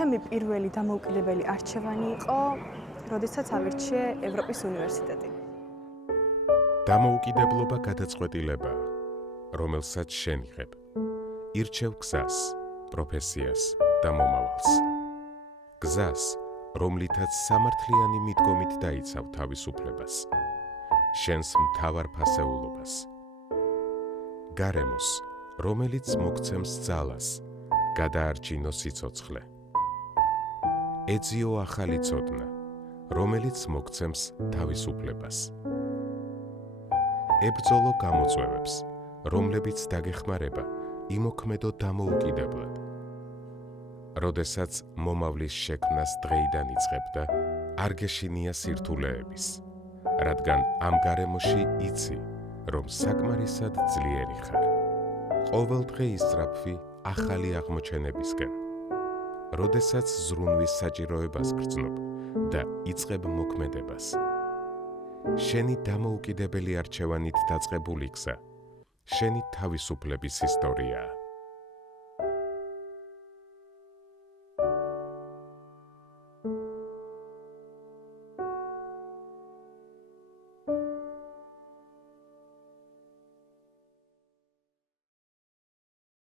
ჩემი პირველი დამოუკიდებელი არჩევანი იყო, როდესაც ავირჩიე ევროპის უნივერსიტეტი. დამოუკიდებლობა გადაწყვეტილებაა, რომელსაც შენ იღებ. ირჩევ გზას, პროფესიას და მომავალს. გზას, რომლითაც სამართლიანი მიდგომით დაიცავ თავისუფლებას, შენს მთავარ ფასეულობას. გარემოს, რომელიც მოგცემს ძალას, გადაარჩინო სიცოცხლე. ეძიო ახალი ცოდნა, რომელიც მოგცემს თავისუფლებას. ებრძოლო გამოწვევებს, რომლებიც დაგეხმარება იმოქმედო დამოუკიდებლად. როდესაც მომავლის შექმნას დღეიდან იწყებ და არ გეშინია სირთულეების, რადგან ამ გარემოში იცი, რომ საკმარისად ძლიერი ხარ. ყოველ დღე ისწრაფვი ახალი აღმოჩენებისკენ. როდესაც ზრუნვის საჭიროებას გრძნობ და იწყებ მოქმედებას. შენი დამოუკიდებელი არჩევანით დაწყებული გზა, შენი თავისუფლების ისტორიაა.